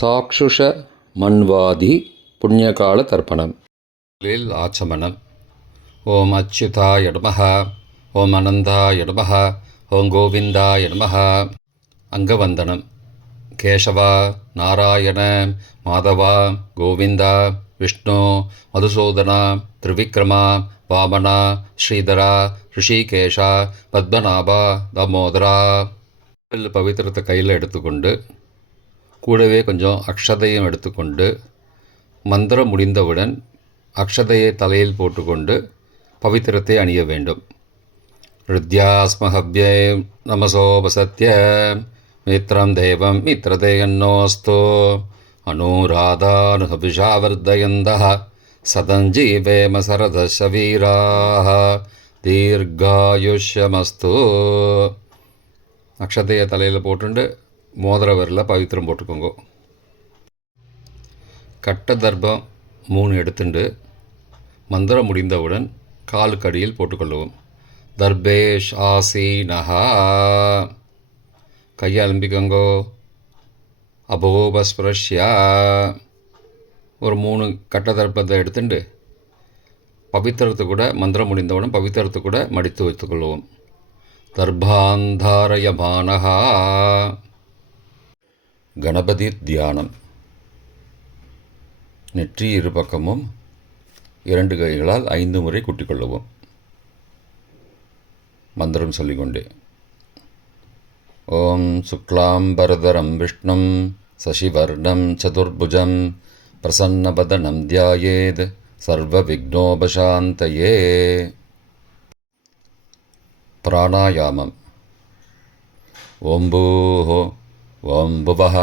சாக்ஷுஷ மன்வாதி புண்ணியகால தர்ப்பணம். ஆச்சமனம். ஓம் அச்சுதாய நமஹ, ஓம் அனந்தாய நமஹ, ஓம் கோவிந்தாய நமஹ. அங்கவந்தனம். கேசவா, நாராயண, மாதவா, கோவிந்தா, விஷ்ணு, மதுசூதனா, திரிவிக்ரமா, வாமனா, ஸ்ரீதரா, ரிஷிகேஷா, பத்மநாபா, தாமோதரா. பவித்திரத்தை கையில் எடுத்துக்கொண்டு கூடவே கொஞ்சம் அக்ஷதையும் எடுத்துக்கொண்டு மந்திரம் முடிந்தவுடன் அக்ஷதையை தலையில் போட்டுக்கொண்டு பவித்திரத்தை அணிய வேண்டும். ருத்யாஸ்மஹவ்யே நமசோபசத்ய மித்ரம் தேவம் மித்ரதேயன்னோஸ்தோ அனுராதானுஹபிஷாவர்தயந்தः சதஞ்சீவேம சரதசவீராः தீர்காயுஷ்யமஸ்து. அக்ஷதையை தலையில் போட்டுண்டு மோதிர விரலில் பவித்திரம் போட்டுக்கோங்க. கட்ட தர்ப்பம் 3 எடுத்துண்டு மந்திரம் முடிந்தவுடன் காலுக்கடியில் போட்டுக்கொள்ளவும். தர்பேஷ் ஆசீனஹா. கையை அலம்பிக்கோங்கோ. அபோபஸ்பிரஷ்யா. ஒரு 3 கட்ட தர்ப்பத்தை எடுத்துட்டு பவித்திரத்தை கூட மந்திரம் முடிந்தவுடன் பவித்திரத்தை கூட மடித்து வைத்துக்கொள்ளவும். தர்பாந்தாரயமானஹா. கணபதி தியானம். நெற்றி இரு பக்கமும் 2 கைகளால் 5 முறை குட்டிக்கொள்ளவும். மந்திரம் சொல்லிக்கொண்டே. ஓம் சுக்லாம்பரதரம் விஷ்ணும் சசிவர்ணம் சதுர்புஜம் பிரசன்னபதனம் தியாயேத் சர்வ விக்னோபசாந்தயே. பிராணாயாமம். ஓம் பூஹோ, ஓம் புவஹ,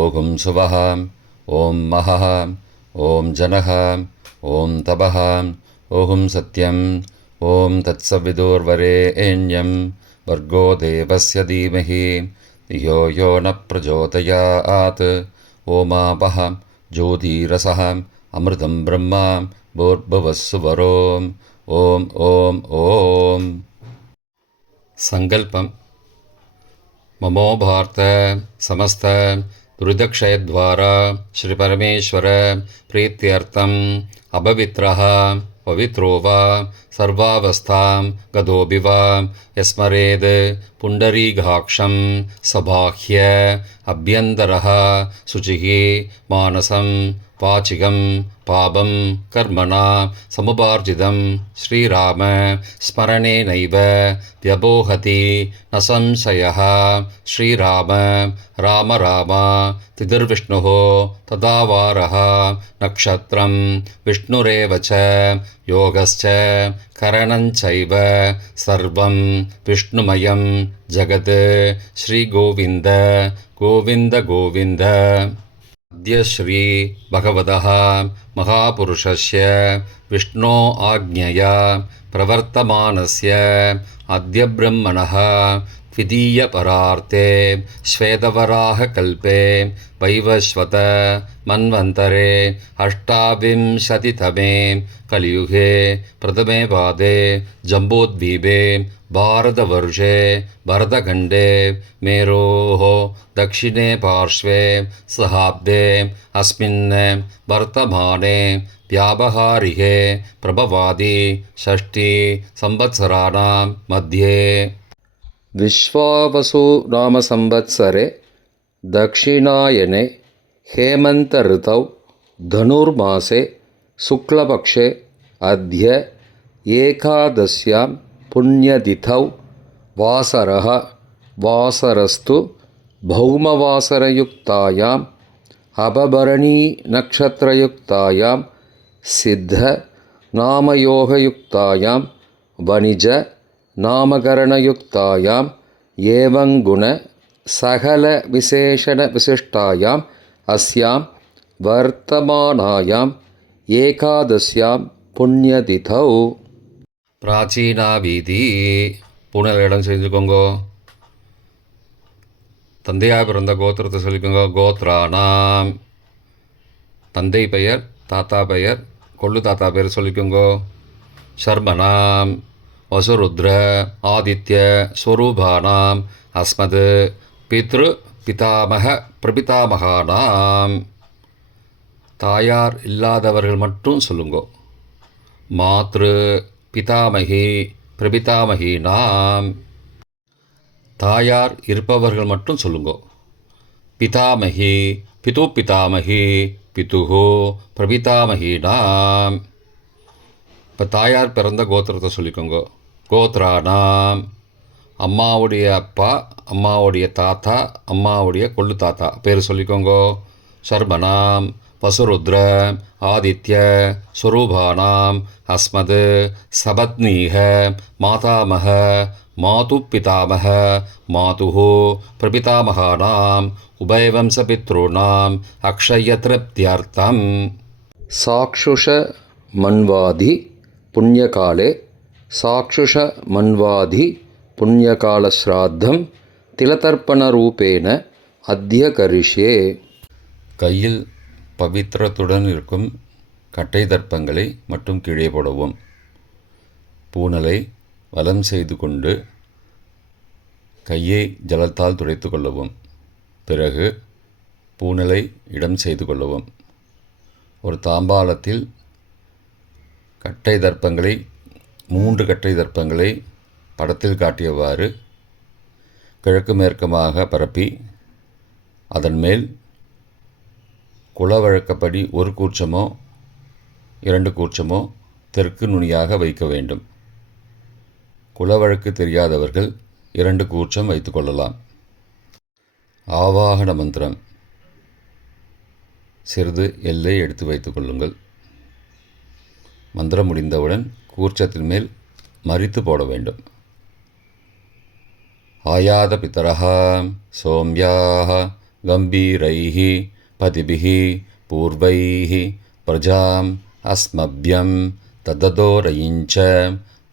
ஓம் சுவஹ, ஓம் மஹஹ, ஓம் ஜனஹ, ஓம் தபஹ, ஓம் சத்யம், ஓம் தத்சவிதுர்வரேண்யம் வர்கோ தேவஸ்ய தீமஹி தியோ யோ ந பிரச்சோதயாத். ஓமாபஹ ஜோதிரசஹ அமிர்தம் பிரம்மா பூர்புவஸ்ஸுவரோம். ஓம் ஓம் ஓம். சங்கல்பம். ममो भारत समस्त दुरितक्षयद्वारा श्रीपरमेश्वर प्रीत्यर्थम् अपवित्रः पवित्रो वा सर्वावस्थां गतोऽपि वा यस्मरेद् पुण्डरीकाक्षं सबाह्य अभ्यन्तरः शुचिः मानसं वाचिकं पापं कर्मणा समुपार्जितं श्रीराम स्मरणेनैव व्यपोहति न संशयः. श्रीराम राम राम तिथिर्विष्णुः तदावारः नक्षत्रं विष्णुरेव च योगश्च करणञ्चैव सर्वं विष्णुमयं जगत्. श्रीगोविन्द गोविन्द गोविन्द. अद्य श्री भगवतः महापुरुषस्य विष्णो आज्ञया प्रवर्तमानस्य अद्य ब्रह्मणः द्वितीयपरार्थे श्वेतवराहकल्पे वैवस्वत मन्वन्तरे 28तमे कलियुगे प्रथमे पादे जम्बूद्वीपे भारतवर्षे भरतखण्डे मेरोः दक्षिणे पार्श्वे सहाब्दे अस्मिन् वर्तमाने व्यावहारिके प्रभवादि 6 संवत्सराणां मध्ये विश्वावसु नाम संवत्सरे दक्षिणायने हेमन्त ऋतौ धनुर्मासे शुक्लपक्षे अद्य एकादश्यां पुण्यतिथौ वासरः वासरस्तु भौमवासरयुक्तायाम् अपभरणी नक्षत्रयुक्तायां सिद्ध नामयोगयुक्तायां वणिज नामकरणयुक्तायां एवं गुण सकल विशेषण विशिष्टायाम् अस्यां वर्तमानायाम् एकादश्यां पुण्यतिथौ. பிராச்சீனா வீதி. பூனல் இடம் செஞ்சுக்கோங்கோ. தந்தையாக பிறந்த கோத்திரத்தை சொல்லிக்கோங்க. கோத்ரானாம். தந்தை பெயர், தாத்தா பெயர், கொள்ளு தாத்தா பெயர் சொல்லிக்கோங்கோ. சர்மனாம். வசுருத்ர ஆதித்ய ஸ்வரூபானாம் அஸ்மத் பித்ரு பிதாமக பிரபிதாமகானாம். தாயார் இல்லாதவர்கள் மட்டும் சொல்லுங்கோ. மாத்ரு பிதாமகி பிரபிதாமகீனாம். தாயார் இருப்பவர்கள் மட்டும் சொல்லுங்கோ. பிதாமகி பிது பிதாமகி பிதுஹோ பிரபிதாமகீனாம். இப்போ தாயார் பிறந்த கோத்திரத்தை சொல்லிக்கோங்க. கோத்ரானாம். அம்மாவுடைய அப்பா, அம்மாவுடைய தாத்தா, அம்மாவுடைய கொள்ளு தாத்தா பேர் சொல்லிக்கோங்க. சர்மனாம் வசுருத்ர ஆதித்ய ஸ்வரூபானாம் அஸ்மத் சபத்னீக மாதாமக மாது பிதாமக மாதுஹோ பிரபிதாமகானாம் உபயவம்சபித்ருணாம் அக்ஷயத்ருப்தியர்த்தம். சாக்ஷுஷ மன்வாதி புண்ணியகாலே சாக்ஷுஷ மன்வாதி புண்ணியகாலஸ்ராத்தம் திலதர்ப்பணரூபேண அத்ய கரிஷ்யே. கையில் பவித்திரத்துடன் இருக்கும் கட்டை தர்ப்பங்களை மட்டும் கீழே போடவும். பூனலை வலம் செய்து கொண்டு கையை ஜலத்தால் துடைத்து கொள்ளவும். பிறகு பூனலை இடம் செய்து கொள்ளவும். ஒரு தாம்பாளத்தில் கட்டை தர்ப்பங்களை 3 கட்டை தர்ப்பங்களை படத்தில் காட்டியவாறு கிழக்கு மேற்குமாக பரப்பி அதன் மேல் குலவழக்கப்படி 1 கூர்ச்சமோ 2 கூர்ச்சமோ தெற்கு நுனியாக வைக்க வேண்டும். குலவழக்கு தெரியாதவர்கள் 2 கூர்ச்சம் வைத்து கொள்ளலாம். ஆவாகன மந்திரம். சிறிது எல்லை எடுத்து வைத்து கொள்ளுங்கள். மந்திரம் முடிந்தவுடன் கூர்ச்சத்தின் மேல் மரித்து போட வேண்டும். ஆயாத பிதரஹ சோம்யாஹ கம்பீரைஹி பதிபிஹி பூர்வைஹி பிரஜாம் அஸ்மப்யம் தததோரயிஞ்ச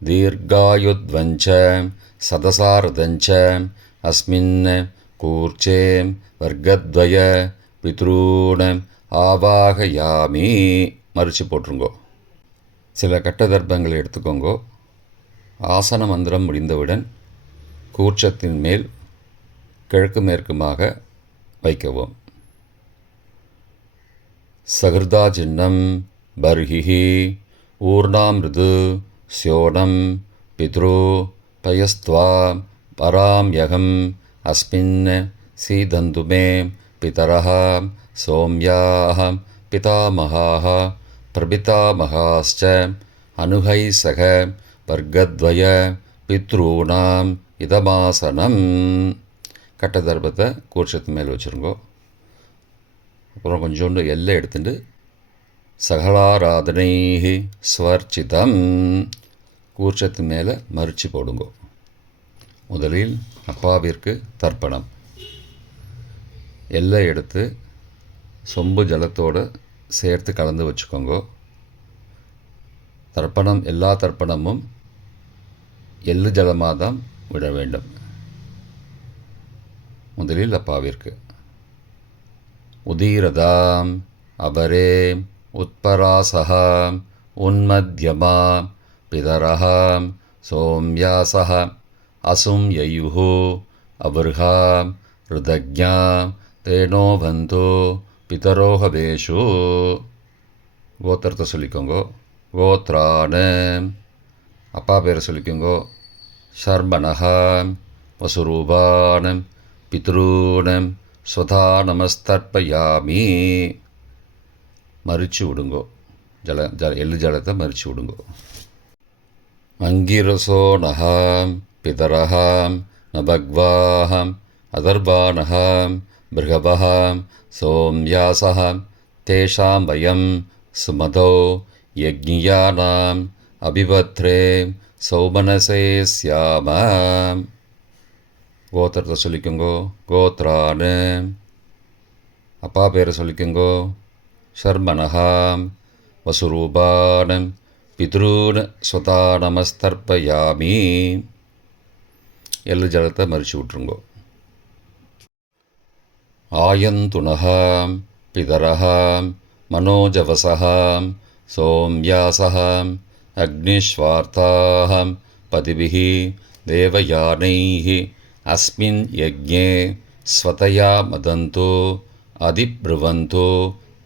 தீர்காயுத்வஞ்ச சதசாரதஞ்ச அஸ்மின் கூர்ச்சே வர்க்கத்வய பித்ரூண ஆவாகயாமி. மறித்து போட்டுருங்கோ. சில கட்ட தர்ப்பங்களை எடுத்துக்கோங்கோ. ஆசன மந்திரம் முடிந்தவுடன் கூர்ச்சத்தின் மேல் கிழக்கு மேற்குமாக வைக்கவும். சகிருதா சின்னம் பர்ஹிஹி ஊர்ணாமிருது ஸ்யோனம் பித்ரு பயஸ்த்வா பராம்யகம் அஸ்மின் சீதந்துமே பிதரஹ சோம்யாஹ பிதாமகாஹ பிரபிதாமகாஸ்ச அனுகை சக வர்க்கத்வய பித்ரூணாம் இதமாசனம். கட்ட தர்ப்பத்தை கூர்ச்சத்து மேல் வச்சுருங்கோ. அப்புறம் கொஞ்சோண்டு எல்லை எடுத்துட்டு சகலாராதனை ஸ்வர்ச்சிதம் கூர்ச்சத்து மேலே மறித்து போடுங்கோ. முதலில் அப்பாவிற்கு தர்ப்பணம். எல்லை எடுத்து சொம்பு ஜலத்தோடு சேர்த்து கலந்து வச்சுக்கோங்க. தர்ப்பணம் எல்லா தர்ப்பணமும் எள்ளு ஜலமாக தான் விட வேண்டும். முதலில் அப்பாவிற்கு உதீரதாம் அபரே உத்பராசகாம் உன்மத்யமாம் பிதரஹாம் சோம்யாசஹ அசும் யயுஹோ அபர்ஹாம் ருதக்ஞாம் தேனோ பந்தோ பிதரோஹவேஷு. கோத்திரத்தை சொல்லிக்கோங்கோ. கோத்ரான. அப்பா பேரை சொல்லிக்கோங்கோ. சர்மணஹாம் வசுரூபானம் பித்ரூணம் ஸ்வதா நமஸ்தர்ப்பயாமி. மறித்து விடுங்கோ. எள்ளு ஜலத்தை மறித்து விடுங்கோ. அங்கிரசோ நகாம் பிதரஹாம் நபக்வாஹாம் அதர்பானஹாம் பிருகபஹாம் சோம்யாசஹாம் தேஷாம் வயம் சுமதோ யக்ஞியானாம் அபிபத்ரே சௌமனசே ஸ்யாமாம். கோத்திரத்தை சொல்லிக்கோங்கோ. கோத்ரானு. அப்பா பேரை சொல்லிக்கோங்கோ. சர்மணஹாம் வசுரூபானம் பித்ரூன் ஸ்வதா நமஸ்தர்ப்பயாமி. எள்ளு ஜலத்தை மறித்து விட்ருங்கோ. ஆயந்துணஹாம் பிதரஹாம் மனோஜவசஹாம் சோம்யாசஹாம் அக்னிஸ்வார்த்தாஹாம் பதிபிஹி தேவயானைஹி அஸ்மின் யக்ஞே ஸ்வதயா மதந்தோ அதிப்ருவந்தோ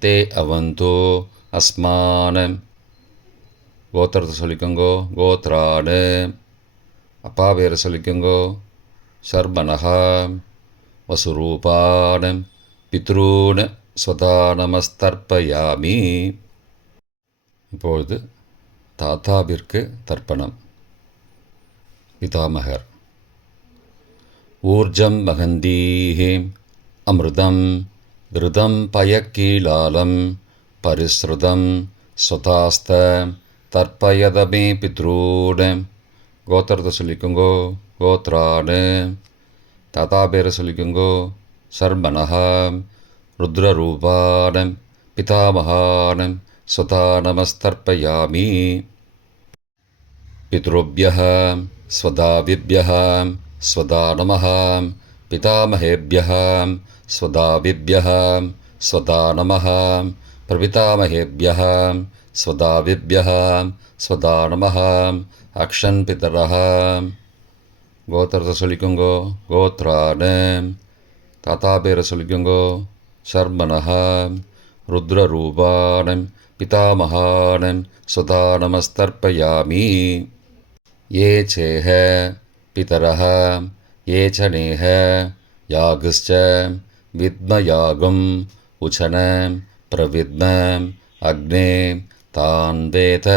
தே அவந்தோ அஸ்மான. கோத்திரத்தை சொல்லிக்கோங்கோ. கோத்ராடு. அப்பா பேரை சொல்லிக்கோங்கோ. சர்பனஹா. வசுரூபான பித்ரூன ஸ்வதா நமஸ்தர்ப்பயாமி. இப்பொழுது தாத்தாவிற்கு தர்ப்பணம். பிதாமகர். ஊர்ஜம் மகந்தீஹி அமிர்தம் கிருதம் பயக்கீலாலம் பரிஸ்ருதம் ஸ்வதாஸ்த தர்ப்பயதமே பித்ரூட. கோத்திரத்தை சொல்லிக்கோங்கோ. கோத்ராடு. தாத்தா பேரை சொல்லிக்கோங்கோ. சர்மனஹா. ருத்ரரூபான பிதாமகான ஸ்வதா நமஸ்தர்ப்பயாமி. பித்ருभ्यः स्वदाविभ्यः स्वदा नमः. पितामहेभ्यः स्वदाविभ्यः स्वदा नमः. प्रपितामहेभ्यः स्वदाविभ्यः स्वदा नमः. अक्षन् पितरः. கோத்திரத்தை சொல்லிக்கோங்கோ. கோத்ராடு. தாத்தா பேரை சொல்லிக்கோங்கோ. சர்மனஹா. ருத்ரரூபான பிதாமகான ஸ்வதா நமஸ்தர்ப்பயாமி. ये चेह पितरः ये च नेह यागश्च विद्मयागम् उचन प्रविद्म अग्ने तान् वेद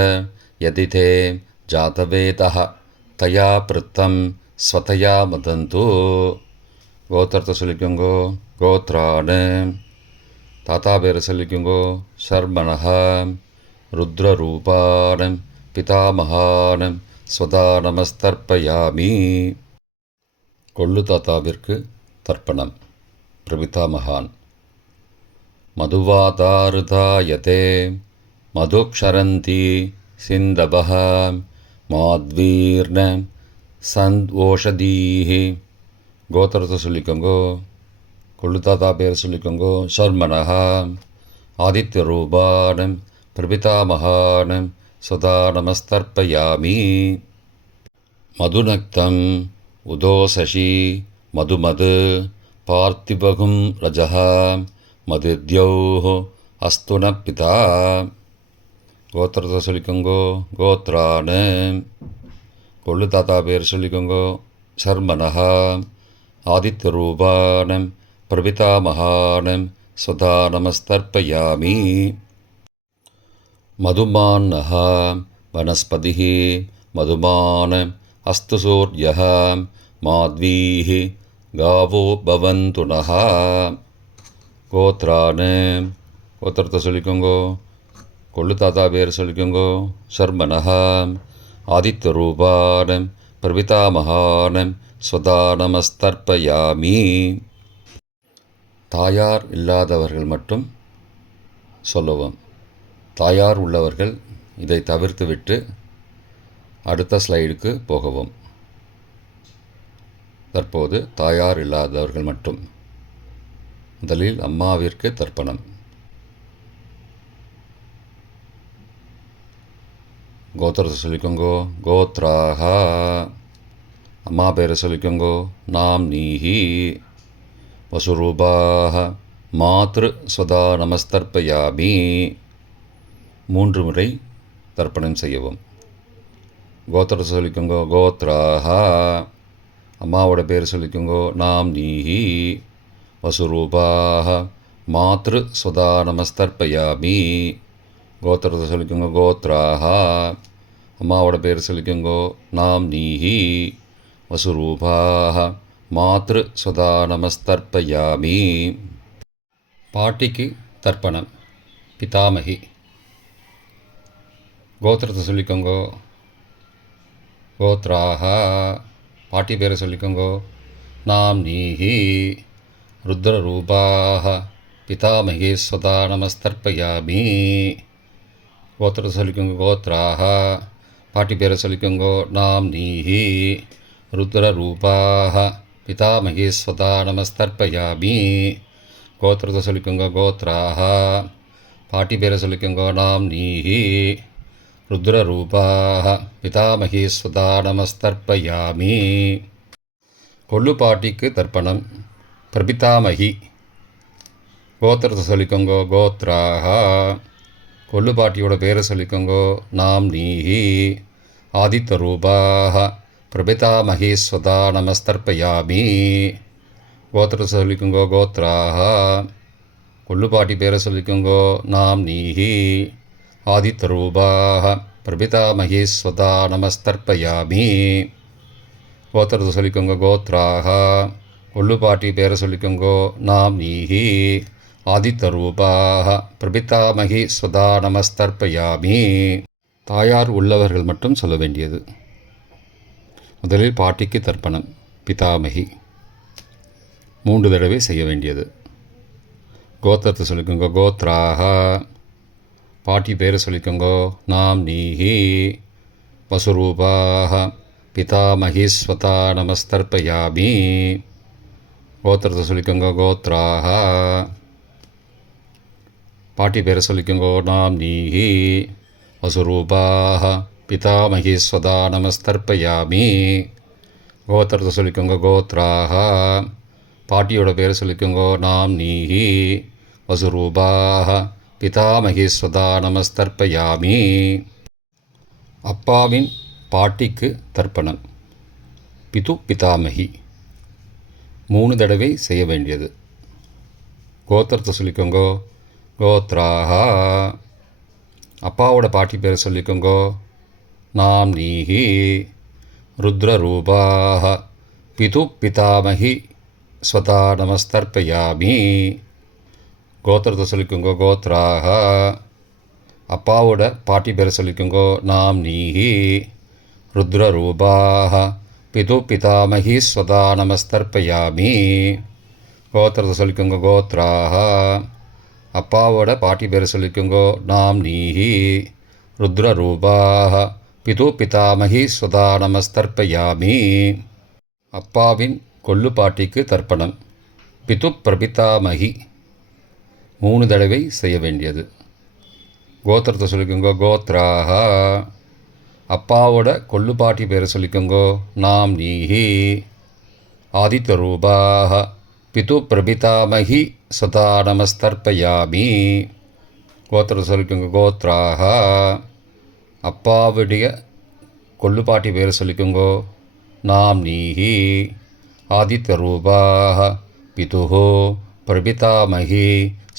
यदि ते जातवेदः तया पृत्तं स्वतया मदन्तु. கோத்திரத்தை சொல்லிக்கோங்கோ. கோத்ராடு. தாத்தா பேரை சொல்லிக்கோங்கோ. சர்மனஹா. ருத்ரரூபான பிதாமகான ஸ்வதா நமஸ்தர்ப்பயாமி. கொள்ளு தாத்தாவிற்கு தர்ப்பணம். பிரபிதாமகான். மதுவாதாருதாயதே மதுக்ஷரந்தி சிந்தபஹ மாத்வீர்ண சந்த்வோஷதீஹி. கோத்திரத்தை சொல்லிக்கோங்கோ. கொள்ளு தாத்தா பேர் சொல்லிக்கோங்கோ. சர்மனஹா. ஆதித்யரூபான பிரபிதாமகான ஸ்வதா நமஸ்தர்ப்பயாமி. மதுநக்தம் உதோசசி மதுமது பார்த்திபகும் ரஜः மதுத்யோः அஸ்துன பிதா. கோத்திரத்தை சொல்லிக்கோங்கோ. கோத்ரானு. கொள்ளு தாத்தா பேர் சொல்லிக்கோங்கோ. சர்மனஹா. ஆதித்யரூபான பிரபிதாமகான ஸ்வதா நமஸ்தர்ப்பயாமி. மதுமான்னः वनस्पतिः मधुमान अस्तु सूर्यः माध्वीः गावो भवन्तु नः. கோத்ரானு. கோத்திரத்தை சொல்லிக்கோங்கோ. கொள்ளு தாத்தா பேர் சொல்லிக்கோங்கோ. சர்மனஹா. ஆதித்யரூபான பிரபிதாமகான ஸ்வதா நமஸ்தர்ப்பயாமி. தாயார் இல்லாதவர்கள் மட்டும் சொல்லவும். தாயார் உள்ளவர்கள் இதை தவிர்த்துவிட்டு அடுத்த ஸ்லைடுக்கு போகவும். தற்போது தாயார் இல்லாதவர்கள் மட்டும். முதலில் அம்மாவிற்கு தர்ப்பணம். கோத்திரத்தை சொல்லிக்கோங்கோ. கோத்ராஹா. அம்மா பேரை சொல்லிக்கோங்கோ. நாம் நீஹி. வசுரூபாஹ மாத்ரு ஸ்வதா நமஸ்தர்ப்பயாமி. 3 முறை தர்ப்பணம் செய்யவும். கோத்திரத்தை சொல்லிக்கோங்கோ. கோத்ராஹா. அம்மாவோட பேர் சொல்லிக்கோங்கோ. நாம் நீஹி. வசுரூபாஹ மாத்ரு ஸ்வதா நமஸ்தர்ப்பயாமி. கோத்திரத்தை சொல்லிக்கோங்கோ. கோத்ராஹா. அம்மாவோட பேர் சொல்லிக்கோங்கோ. நாம் நீஹி. வசுரூபாஹ மாத்ரு ஸ்வதா நமஸ்தர்ப்பயாமி. பாட்டிக்கு தர்ப்பணம். பிதாமகி. கோத்திரத்தை சொல்லிக்கோங்கோ. கோத்ராஹா. பாட்டி பேரை சொல்லிக்கோங்கோ. நாம் நீஹி. ருத்ரரூபாஹ பிதாமகி ஸ்வதா நமஸ்தர்ப்பயாமி. கோத்திரத்தை சொல்லிக்கோங்கோ. கோத்ராஹா. பாட்டி பேரை சொல்லிக்கோங்கோ. நாம் நீஹி. ருத்ரரூபாஹ பிதாமகி ஸ்வதா நமஸ்தர்ப்பயாமி. கோத்திரத்தை சொல்லிக்கோங்கோ. கோத்ராஹா. பாட்டி பேரை சொல்லிக்கோங்கோ. நாம் நீஹி. ருத்ரரூபாஹ பிதாமகி ஸ்வதா நமஸ்தர்ப்பயாமி. கொள்ளு பாட்டிக்கு தர்ப்பணம். பிரபிதாமகி. கோத்திரத்தை சொல்லிக்கோங்கோ கோத்ராஹா. கொள்ளுப்பாட்டியோட பேரை சொல்லிக்கோங்கோ நாம் நீஹி. ஆதித்தரூபாக பிரபிதாமகி ஸ்வதா நமஸ்தர்ப்பயாமி. கோத்திரத்தை சொல்லிக்கோங்கோ கோத்ராஹா. கொள்ளுப்பாட்டி பேரை சொல்லிக்கோங்கோ நாம் நீஹி. ஆதித்தரூபாக பிரபிதாமகி ஸ்வதா நமஸ்தர்ப்பயாமி. கோத்திரத்தை சொல்லிக்கோங்க கோத்ராஹா. கொள்ளுப்பாட்டி பேரை சொல்லிக்கோங்கோ நாம் நீஹி. ஆதித்தரூபாக பிரபிதாமகி ஸ்வதா நமஸ்தர்ப்பயாமி. தாயார் உள்ளவர்கள் மட்டும் சொல்ல வேண்டியது. முதலில் பாட்டிக்கு தர்ப்பணம். பிதாமகி 3 தடவை செய்ய வேண்டியது. கோத்திரத்தை சொல்லிக்கோங்க கோத்ராஹா. பாட்டி பேரை சொல்லிக்கோங்கோ நாம் நீஹி. வசுரூபாக பிதாமகி ஸ்வதா நமஸ்தர்ப்பயாமி. கோத்திரத்தை சொல்லிக்கோங்க கோத்ராஹா. பாட்டி பேரை சொல்லிக்கோங்கோ நாம் நீஹி. வசுரூபாக பிதாமகி ஸ்வதா நமஸ்தர்ப்பயாமி. கோத்திரத்தை சொல்லிக்கோங்க கோத்ராஹா. பாட்டியோட பேரை சொல்லிக்கோங்கோ நாம் நீஹி. வசுரூபாக பிதாமகி ஸ்வதா நமஸ்தர்ப்பயாமி. அப்பாவின் பாட்டிக்கு தர்ப்பணம். பிது பிதாமகி 3 தடவை செய்ய வேண்டியது. கோத்திரத்தை சொல்லிக்கோங்கோ கோத்ராஹா. அப்பாவோட பாட்டி பேரை சொல்லிக்கோங்கோ நாம் நீஹி. ருத்ரரூபாக பிது பிதாமகி ஸ்வதா நமஸ்தர்ப்பயாமி. கோத்திரத்தை சொல்லிக்கோங்கோ கோத்ராஹா. அப்பாவோட பாட்டி பேரை சொல்லிக்கோங்கோ நாம் நீஹி. ருத்ரரூபாக பிது பிதாமகி ஸ்வதா நமஸ்தர்ப்பயாமி. கோத்திரத்தை சொல்லிக்கோங்க கோத்ராஹா. அப்பாவோட பாட்டி பேரை சொல்லிக்கோங்கோ நாம் நீஹி. ருத்ரரூபாக பிது பிதாமகி ஸ்வதா நமஸ்தர்ப்பயாமி. அப்பாவின் கொள்ளு பாட்டிக்கு தர்ப்பணம். பிது பிரபிதாமகி 3 தடவை செய்ய வேண்டியது. கோத்திரத்தை சொல்லிக்கோங்கோ கோத்ராஹா. அப்பாவோட கொள்ளுப்பாட்டி பேரை சொல்லிக்கோங்கோ நாம் நீஹி. ஆதித்தரூபாக பிது பிரபிதாமகி ஸ்வதா நமஸ்தர்ப்பயாமி. கோத்திரத்தை சொல்லிக்கோங்க கோத்ராஹா. அப்பாவுடைய கொள்ளுப்பாட்டி பேரை சொல்லிக்கோங்கோ நாம் நீஹி. ஆதித்தரூபாக பிதுஹோ பிரபிதாமகி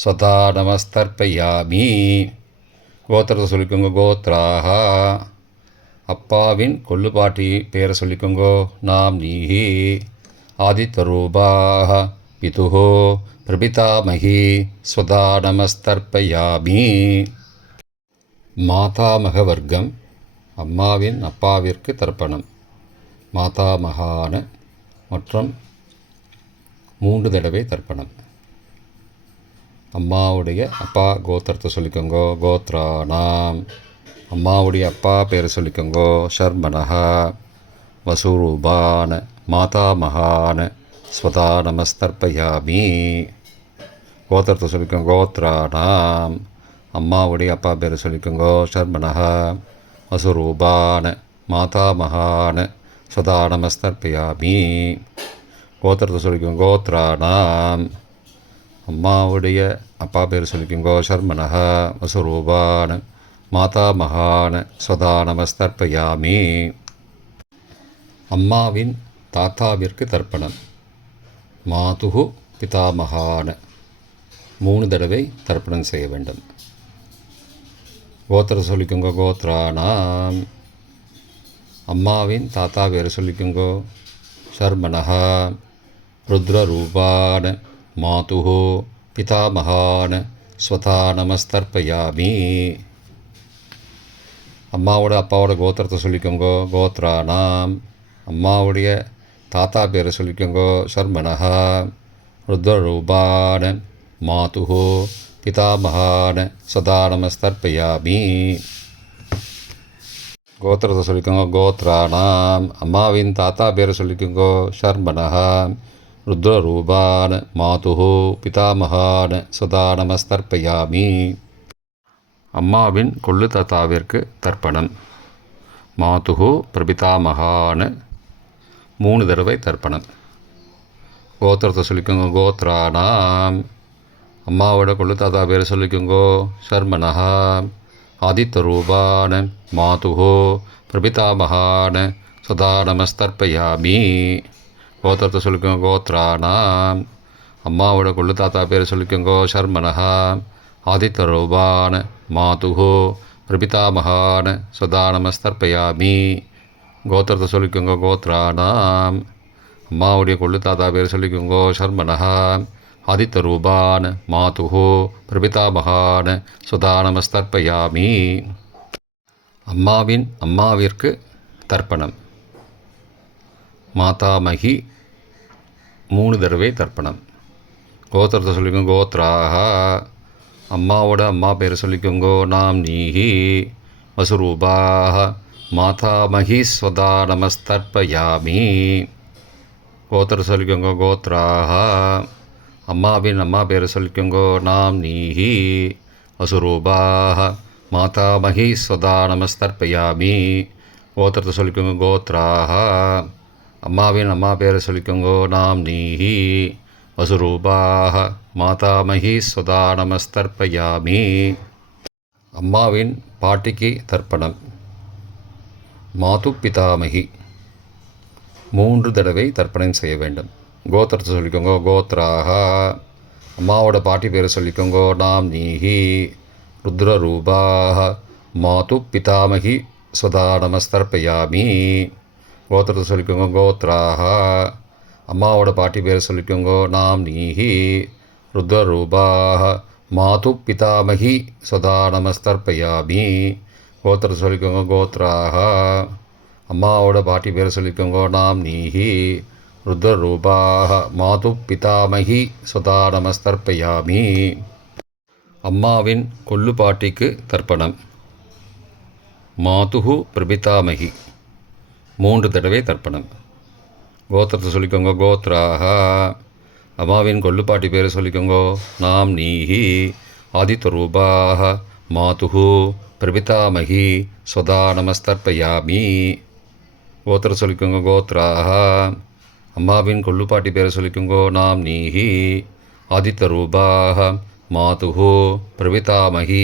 ஸ்வதா நமஸ்தர்ப்பயாமி. கோத்திரத்தை சொல்லிக்கோங்க கோத்ராஹா. அப்பாவின் கொள்ளுப்பாட்டி பேரை சொல்லிக்கோங்கோ நாம் நீஹி. ஆதித்தரூபாக பிதுஹோ பிரபிதாமகி ஸ்வதா நமஸ்தர்ப்பயாமி. மாதாமக வர்க்கம். அம்மாவின் அப்பாவிற்கு தர்ப்பணம். மாதாமகான மற்றும் 3 தடவை தர்ப்பணம். அம்மாவுடைய அப்பா கோத்திரத்தை சொல்லிக்கோங்கோ கோத்ராணாம். அம்மாவுடைய அப்பா பேரை சொல்லிக்கோங்கோ ஷர்மனஹா. வசுரூபான மாதாமகான ஸ்வதா நமஸ்தர்ப்பயாமி. கோத்திரத்தை சொல்லிக்கோங்க கோத்ராணாம். அம்மாவுடைய அப்பா பேரை சொல்லிக்கோங்கோ ஷர்மனஹா. வசுரூபான மாதாமகான ஸ்வதா நமஸ்தர்ப்பயாமி. கோத்திரத்தை சொல்லிக்கோங்க கோத்ராணாம். அம்மாவுடைய அப்பா பேர் சொல்லிக்கோங்கோ ஷர்மனஹா. வசுரூபான மாதாமகான ஸ்வதா நமஸ்தர்ப்பயாமி. அம்மாவின் தாத்தாவிற்கு தர்ப்பணம். மாதுகு பிதாமகான 3 தடவை தர்ப்பணம் செய்ய வேண்டும். கோத்திரத்தை சொல்லிக்கோங்கோ கோத்ராணாம். அம்மாவின் தாத்தா பேரை சொல்லிக்கோங்கோ ஷர்மனஹா. ருத்ரரூபான மாதுஹோ பிதாமகான ஸ்வதா நமஸ்தர்ப்பயாமி. அம்மாவோட அப்பாவோட கோத்திரத்தை சொல்லிக்கோங்கோ கோத்ராணாம். அம்மாவுடைய தாத்தா பேரை சொல்லிக்கோங்கோ ஷர்மனஹா. ருத்ரரூபான மாதுஹோ பிதாமகான ஸ்வதா நமஸ்தர்ப்பயாமி. கோத்திரத்தை சொல்லிக்கோங்க கோத்ராணாம். அம்மாவின் தாத்தா பேரை சொல்லிக்கோங்கோ ஷர்மனஹா. ருத்ரரூபான மாதுஹோ பிதாமகான ஸ்வதா நமஸ்தர்ப்பயாமி. அம்மாவின் கொள்ளு தாத்தாவிற்கு தர்ப்பணம். மாதுஹோ பிரபிதாமகான 3 தடவை தர்ப்பணம். கோத்திரத்தை சொல்லிக்கோங்க. கோத்ரானாம். அம்மாவோட கொள்ளு தாத்தா பேரை சொல்லிக்கோங்கோ. சர்மனஹா. ஆதித்தரூபான மாதுஹோ பிரபிதாமகான சதா நமஸ்தர்ப்பயாமி. கோத்திரத்தை சொல்லிக்கோங்க. கோத்ரானாம். அம்மாவோட கொள்ளு தாத்தா பேரை சொல்லிக்கோங்கோ. சர்மனஹா. ஆதித்தரூபான மாதுஹோ பிரபிதாமகான சதா நமஸ்தர்ப்பயாமி. கோத்திரத்தை சொல்லிக்கோங்க. கோத்ரானாம். அம்மாவுடைய கொள்ளு தாத்தா பேர் சொல்லிக்கோங்கோ. சர்மனஹா. ஆதித்தரூபான் மாதுஹோ பிரபிதாமகான் சுதா நமஸ்தர்ப்பயாமி. அம்மாவிற்கு தர்ப்பணம். மாதாமகி 3 தடவை தர்ப்பணம். கோத்திரத்தை சொல்லிக்கோங்க. கோத்ராஹா. அம்மாவோட அம்மா பேரை சொல்லிக்கோங்கோ. நாம் நீஹி வசுரூபாஹ மாதாமகி ஸ்வதா நமஸ்தர்ப்பயாமி. கோத்திரம் சொல்லிக்கோங்க. கோத்ராஹா. அம்மாவின் அம்மா பேரை சொல்லிக்கோங்கோ. நாம் நீஹி வசுரூபாஹ மாதாமகி ஸ்வதா நமஸ்தர்ப்பயாமி. கோத்திரத்தை சொல்லிக்கோங்க. கோத்ராஹா. அம்மாவின் அம்மா பேரை சொல்லிக்கோங்கோ. நாம் நீஹி வசுரூபாஹ மாதாமகி ஸ்வதா நமஸ்தர்ப்பயாமி. அம்மாவின் பாட்டிக்கு தர்ப்பணம். மாது பிதாமகி 3 தடவை தர்ப்பணம் செய்ய வேண்டும். கோத்திரத்தை சொல்லிக்கோங்க. கோத்ராஹா. அம்மாவோட பாட்டி பேரை சொல்லிக்கோங்கோ. நாம் நீஹி ருத்ரரூபாஹ மாது பிதாமகி ஸ்வதா நமஸ்தர்ப்பயாமி. கோத்திரத்தை சொல்லிக்கோங்க. கோத்ராஹா. அம்மாவோட பாட்டி பேரை சொல்லிக்கோங்கோ. நாம் நீஹி ருத்ரரூபாஹ மாது பிதாமகி ஸ்வதா நமஸ்தர்ப்பயாமி. கோத்திரத்தை சொல்லிக்கோங்க. கோத்ராஹா. அம்மாவோட பாட்டி பேரை சொல்லிக்கோங்கோ. நாம் நீஹி ருத்ரரூபாஹ மாது பிதாமகி ஸ்வதா நமஸ்தர்ப்பயாமி. அம்மாவின் கொள்ளு பாட்டிக்கு தர்ப்பணம். மாதுஹு பிரபிதாமகி 3 தடவை தர்ப்பணம். கோத்திரத்தை சொல்லிக்கோங்க. கோத்ராஹா. அம்மாவின் கொள்ளுப்பாட்டி பேரை சொல்லிக்கோங்கோ. நாம் நீஹி ஆதித்தரூபாஹ மாதுஹு பிரபிதாமகி ஸ்வதா நமஸ்தர்ப்பயாமி. கோத்திரம் சொல்லிக்கோங்க. கோத்ராஹா. அம்மாவின் கொள்ளுப்பாட்டி பேரை சொல்லிக்கோங்கோ. நாம் நீஹி ஆதித்தரூபாஹ மாதுஹு பிரபிதாமகி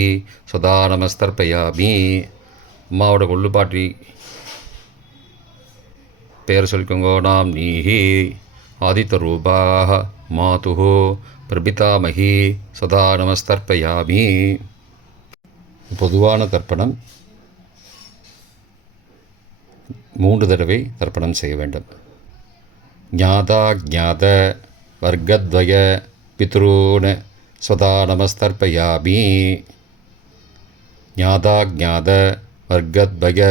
ஸ்வதா நமஸ்தர்ப்பயாமி. அம்மாவோட கொள்ளுப்பாட்டி பேரை சொல்லிக்கோங்கோ. நாம் நீஹி ஆதித்தரூபாஹ மாதுஹு பிரபிதாமகி சதா நமஸ்தர்ப்பயாமி. பொதுவான தர்ப்பணம் 3 தடவை தர்ப்பணம் செய்ய வேண்டும். ஞாதா ஞாத வர்க்கத்வய பித்ரூன் சதா நமஸ்தர்ப்பயாமி. ஞாதா ஞாத வர்க்கத்வய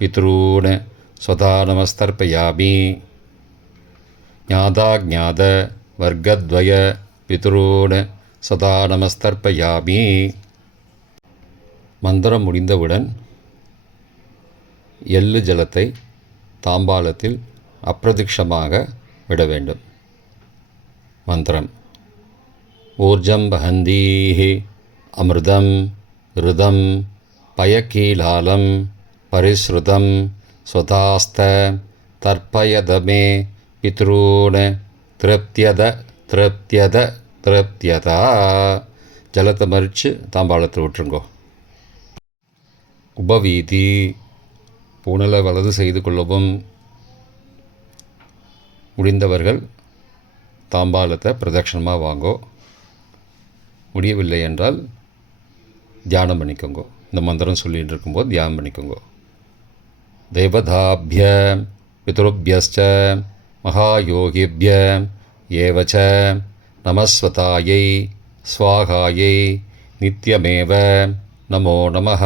பித்ரூன் சதா நமஸ்தர்ப்பயாமி. ஞாதா ஞாத வர்க்கத்வய பித்ரூன் சதா நமஸ்தர்ப்பயாமி. மந்திரம் முடிந்தவுடன் எள்ளு ஜலத்தை தாம்பாலத்தில் அப்பிரதிக்ஷமாக விட வேண்டும். மந்திரம். ஊர்ஜம் வஹந்தீஹி அமிர்தம் ருதம் பயக்கீலாலம் பரிஸ்ருதம் ஸ்வதாஸ்த தர்ப்பயதமே பித்ரூன் திருப்தியத திருப்தியத திருப்தியதா. ஜலத்தை மறித்து தாம்பாளத்தில் விட்டுருங்கோ. உபவீதி. புனலை வலது செய்து கொள்ளவும். முடிந்தவர்கள் தாம்பாளத்தை பிரதட்சணமாக வாங்கோ. முடியவில்லை என்றால் தியானம் பண்ணிக்கோங்கோ. இந்த மந்திரம் சொல்லிகிட்டு இருக்கும்போது தியானம் பண்ணிக்கோங்கோ. தேவதாபிய பித்ருபியஸ்ச மகாயோகிபிய ஏவச்ச நமஸ்வதாயை ஸ்வாகாயை நித்யமேவ நமோ நமः.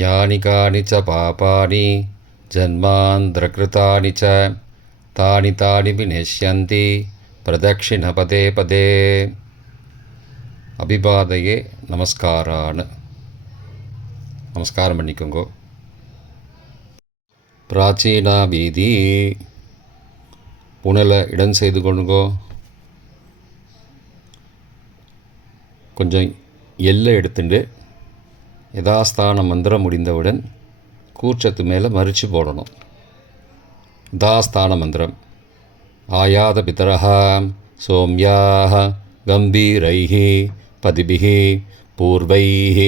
யானி கானி ச பாபானி ஜன்மாந்திரகிருதானி ச தானி தானி விநஷ்யந்தி பிரதக்ஷிண பதே பதே. அபிபாதையே நமஸ்காரான். நமஸ்காரம் பண்ணிக்கோங்கோ. பிராச்சீனா வீதி. புனலை இடம் செய்து கொள்ளுங்கோ. கொஞ்சம் எல்லை எடுத்துட்டு யதாஸ்தான மந்திரம் முடிந்தவுடன் கூர்ச்சத்து மேலே மறித்து போடணும். யதாஸ்தான மந்திரம். आयातपितरः सौम्याः गम्भीरैः पदिभिः पूर्वैः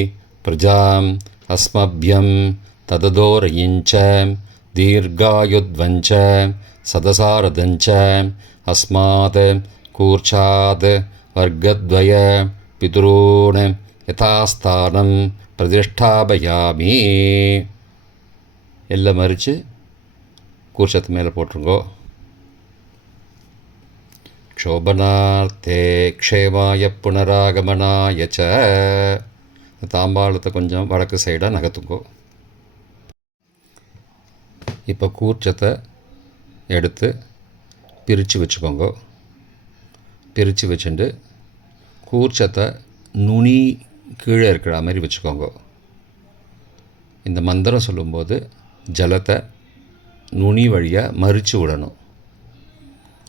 प्रजाम् अस्मभ्यं तददोरयिञ्च दीर्घायुध्वञ्च सदसारदञ्च अस्मात् कूर्चात् वर्गद्वय पितॄन् यथास्थानं प्रतिष्ठापयामि. எல்லாம் மறித்து கூர்ச்சத்து மேலே போட்டுருங்கோ. க்ஷோபனார்த்தே க்ஷேமாய புனராகமனாய ச. தாம்பாளத்தை கொஞ்சம் வடக்கு சைடாக நகர்த்துங்கோ. இப்போ கூர்ச்சத்தை எடுத்து பிரித்து வச்சுக்கோங்க. பிரித்து வச்சுட்டு கூர்ச்சத்தை நுனி கீழே இருக்கிற மாதிரி வச்சுக்கோங்க. இந்த மந்திரம் சொல்லும்போது ஜலத்தை நுனி வழியாக மறித்து விடணும்.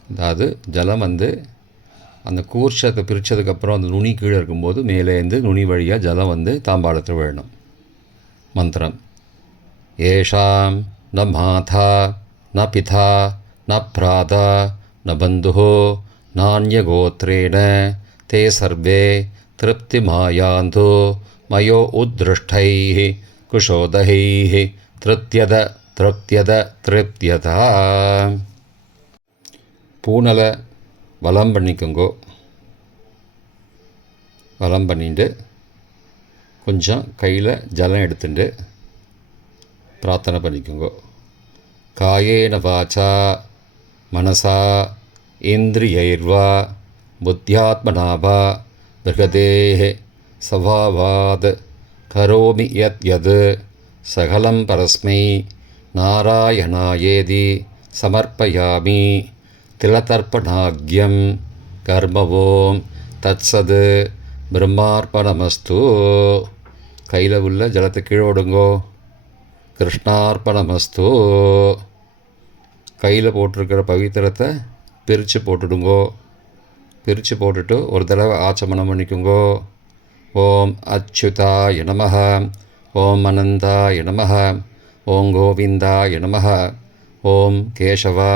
அதாவது ஜலம் அந்த கூர்ச்சத்தை பிரித்ததுக்கப்புறம் அந்த நுனி கீழே இருக்கும்போது மேலேருந்து நுனி வழியாக ஜலம் தாம்பாளத்தில் விழணும். மந்திரம்: ஏஷாம் ந மாதா ந பிதா ந பிராதா ந பந்துஹோ நான்யகோத்ரேண தே சர்வே திருப்திமாயாந்தோ மயோ உத்ருஷ்டைः குஷோதகைः திருப்தியத திருப்தியத திருப்தியதா. பூனலை வலம் பண்ணிக்கோங்கோ. வலம் பண்ணிட்டு கொஞ்சம் கையில் ஜலம் எடுத்துட்டு பிரார்த்தனை பண்ணிக்கோங்கோ. காயேன வாச்சா மனசா இந்திரியைர்வா புத்தியாத்மனாவா பிருகதேஹ சவாவாத் கரோமி யத் யத் சகலம் பரஸ்மை நாராயணாயேதி சமர்ப்பயாமி. திலதர்ப்பணாக்யம் கர்மவோம் தத்சத் பிரம்மார்ப்பணமஸ்து. கையில் உள்ள ஜலத்தை கீழே விடுங்கோ. கிருஷ்ணார்ப்பணமஸ்து. கையில் போட்டிருக்கிற பவித்திரத்தை பிரித்து போட்டுடுங்கோ. பிரித்து போட்டுட்டு ஒரு தடவை ஆச்சமனம் பண்ணிக்கோங்கோ. ஓம் அச்சுதாய நமஹ, ஓம் அனந்தாய நமஹ, ஓம் கோவிந்தாய நமஹ, ஓம் கேசவா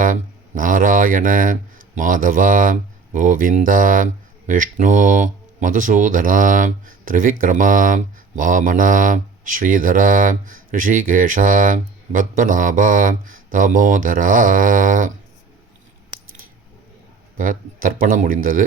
நாராயண மாதவா கோவிந்தா விஷ்ணு மதுசூதனா திரிவிக்ரமா வாமனா ஸ்ரீதரா ரிஷிகேஷா பத்மநாபா தாமோதரா. இப்போ தர்ப்பணம் முடிந்தது.